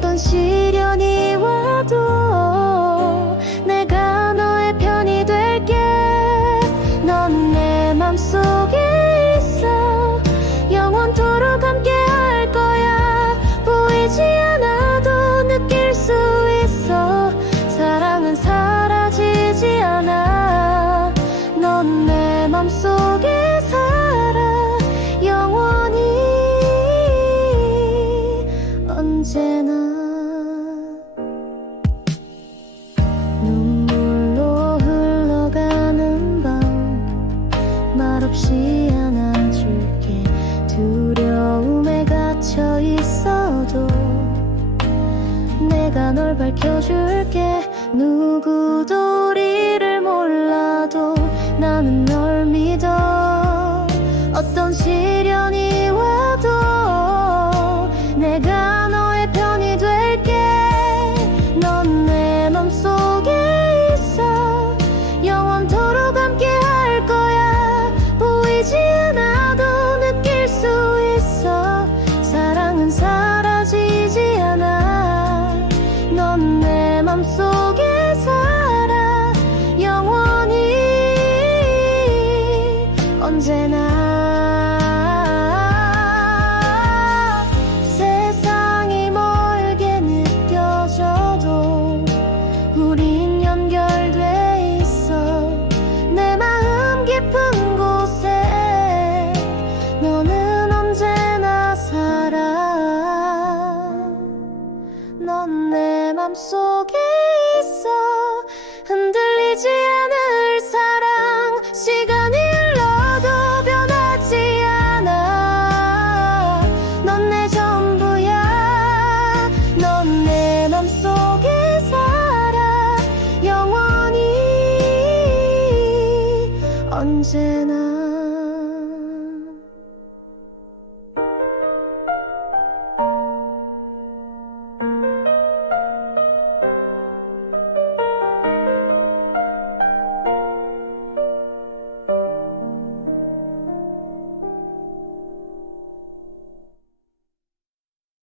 던시 안아줄게. 두려움에 갇혀 있도, 내가 널 밝혀줄게. 누구도 우리 get pulled せな